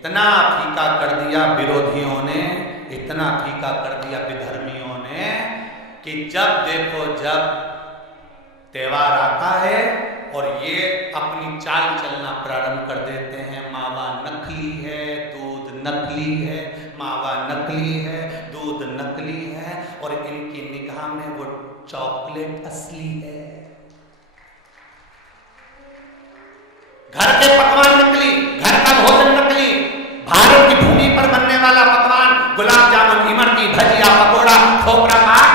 इतना फीका कर दिया विरोधियों ने, इतना फीका कर दिया विधर्मियों ने कि जब देखो जब त्योहार आता है और ये अपनी चाल चलना प्रारंभ कर देते हैं। मावा नकली है, दूध नकली है, मावा नकली है, दूध नकली है, और इनकी निगाह में वो चॉकलेट असली है। घर के पकवान नकली, घर का भोजन नकली, भारत की भूमि पर बनने वाला पकवान गुलाब जामुन, इमरती, भजिया, पकोड़ा, खोपरा पाक,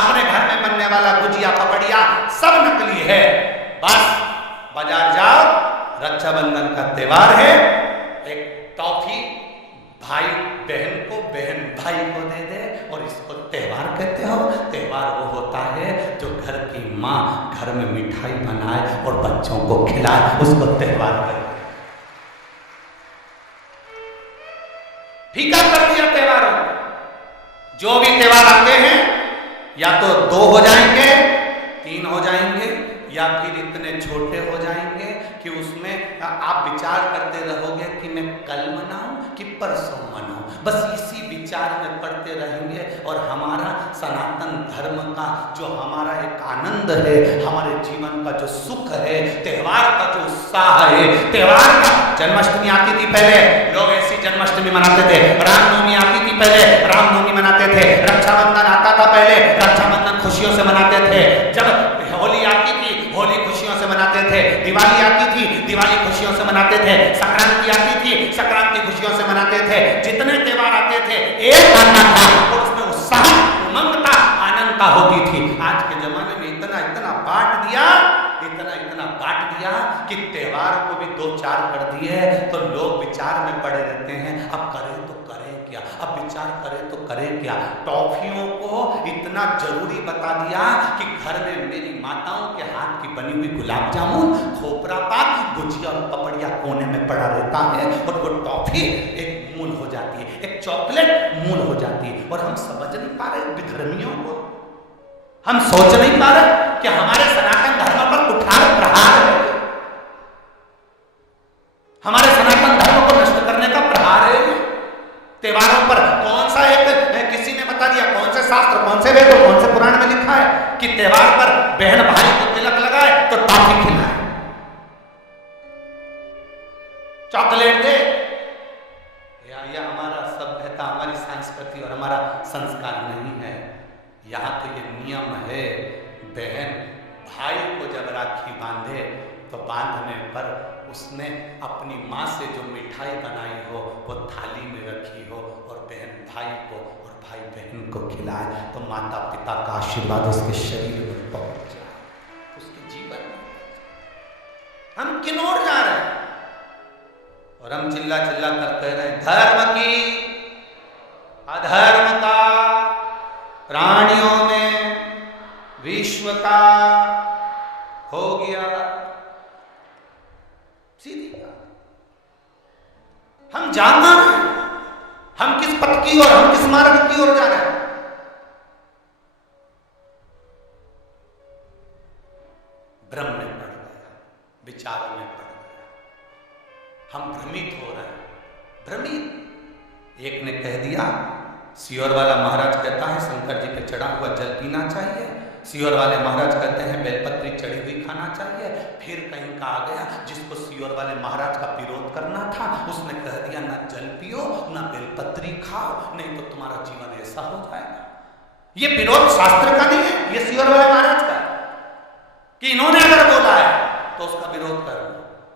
अपने घर में बनने वाला गुजिया, पपड़िया सब नकली है। बस बाजार जाओ, रक्षाबंधन का त्योहार है, एक टॉफी भाई बहन को, बहन भाई को दे दे और इसको त्योहार कहते हो। त्योहार वो होता है जो घर की माँ घर में मिठाई बनाए और बच्चों को खिलाए, उसको त्योहार कहते हैं। फीका कर दिया त्योहारों को। जो भी त्योहार आते हैं या तो 2 हो जाएंगे, 3 हो जाएंगे, या फिर इतने छोटे हो जाएंगे कि उसमें आप विचार करते रहोगे कि मैं कल मनाऊं कि परसों मनाऊं। बस इसी विचार में पड़ते रहेंगे और हमारा सनातन धर्म का जो हमारा एक आनंद है, हमारे जीवन का जो सुख है, त्योहार का जो उत्साह है, त्योहार का, जन्माष्टमी आती थी पहले लोग ऐसी जन्माष्टमी मनाते थे, रामनवमी आती थी पहले रामनवमी मनाते थे, रक्षाबंधन आता था पहले रक्षाबंधन खुशियों से मनाते थे, जब होली आती थी होली खुशियों से मनाते थे, दिवाली आती थी दिवाली खुशियों से मनाते थे, संक्रांति आती थी संक्रांति खुशियों से मनाते थे। जितने त्योहार आते थे एक आता था और उसमें उत्साह, उमंगता, आनंदता होती थी। आज के जमाने में इतना इतना बांट दिया, इतना इतना बांट दिया कि त्योहार को भी 2-4 कर दिए तो लोग विचार में पड़े रहते हैं, अब करें तो करें क्या, अब विचार करें तो करें क्या। टॉफियों को इतना जरूरी बता दिया कि घर में मेरी माताओं के हाथ की बनी हुई गुलाब जामुन, खोपरा पाक, गुजिया और पपड़िया कोने में पड़ा रहता है और वो टॉफी एक मूल हो जाती है, एक चॉकलेट मूल हो जाती है। और हम समझ नहीं पा रहे विधर्मियों को, हम सोच नहीं पा रहे कि हमारे सनातन धर्म पर कुठार प्रहार है, हमारे सनातन धर्म को नष्ट करने का प्रहार है। त्योहारों पर कौन सा एक किसी ने बता दिया, कौन से शास्त्र, कौन से वेद, कौन से पुराण में लिखा है कि त्योहार पर बहन भाई को तिलक लगाए तो टॉफी खिलाए, चॉकलेट दे। यह हमारा सभ्यता, हमारी संस्कृति और हमारा संस्कार नहीं है। यहाँ तो ये नियम है, बहन भाई को जब राखी बांधे तो बांधने पर उसने अपनी माँ से जो मिठाई बनाई हो वो थाली में रखी हो और बहन भाई को और भाई बहन को खिलाए तो माता पिता का आशीर्वाद उसके शरीर में पहुंच जाए, उसके जीवन में। हम किन ओर जा रहे हैं? और हम चिल्ला चिल्ला कर कह रहे हैं धर्म की, अधर्म का, प्राणियों में विश्व का हो गया। सीधी बात, हम जानना है हम किस पथ की ओर, हम किस मार्ग की ओर जा रहे हैं। भ्रम में पड़ गया, विचारों में पड़ गया, हम भ्रमित हो रहे हैं, भ्रमित। एक ने कह दिया, सियोर वाला महाराज कहता है शंकर जी पे चढ़ा हुआ जल पीना चाहिए, सियोर वाले महाराज कहते हैं बेलपत्री चढ़ी हुई खाना चाहिए। फिर कहीं का आ गया जिसको सियोर वाले महाराज का विरोध करना था, उसने कह दिया ना जल पियो ना बेलपत्री खाओ, नहीं तो तुम्हारा जीवन ऐसा हो जाएगा। ये विरोध शास्त्र का नहीं है, ये सियोर वाले महाराज का कि इन्होंने अगर बोला है तो उसका विरोध करना,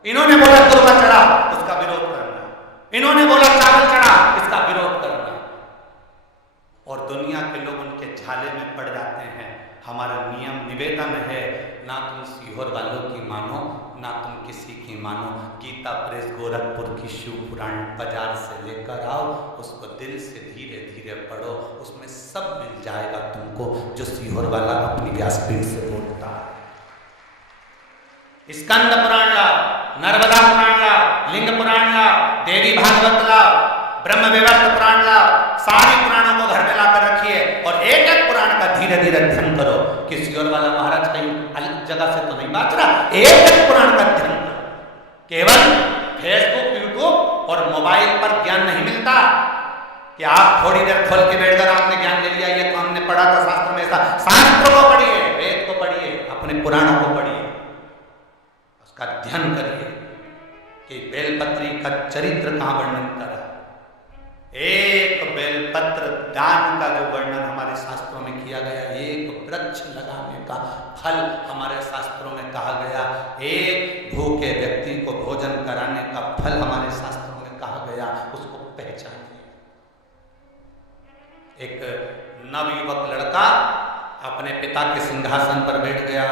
इन्होंने बोला दुर्वा चढ़ा उसका विरोध करना, इन्होंने बोला चावल चढ़ा इसका विरोध करना। और दुनिया के लोग उनके झाले में पड़ जाते हैं। हमारा नियम निवेदन है, ना तुम सीहोर वालों की मानो ना तुम किसी की मानो। गीता प्रेस गोरखपुर की शिव पुराण बाजार से लेकर आओ, उसको दिल से धीरे धीरे पढ़ो, उसमें सब मिल जाएगा तुमको जो सीहोर वाला अपनी व्यासपीठ से बोलता है। स्कंद पुराण लाओ, नर्मदा पुराण लाओ, लिंग पुराण लाओ, देवी भागवत लाओ, ब्रह्म विवर्त पुराण लाओ, सारी पुराणों को घर में लाकर रखिए और एक एक पुराण का धीरे धीरे अध्ययन करो कि सियोर वाला महाराज कहीं अलग जगह से तो नहीं बात रहा। एक एक पुराण का अध्ययन करो, केवल फेसबुक, यूट्यूब और मोबाइल पर ज्ञान नहीं मिलता कि आप थोड़ी देर खोल के बैठकर आपने ज्ञान ले लिया। ये तो हमने पढ़ा था शास्त्र में, ऐसा। शास्त्र को पढ़िए, वेद को पढ़िए, अपने पुराणों को पढ़िए, उसका अध्ययन करिए कि बेलपत्री का चरित्र कहां वर्णन करा। एक बेलपत्र दान का जो वर्णन हमारे शास्त्रों में किया गया, एक वृक्ष लगाने का फल हमारे शास्त्रों में कहा गया, एक भूखे व्यक्ति को भोजन कराने का फल हमारे शास्त्रों में कहा गया, उसको पहचानिए। एक नवयुवक लड़का अपने पिता के सिंहासन पर बैठ गया,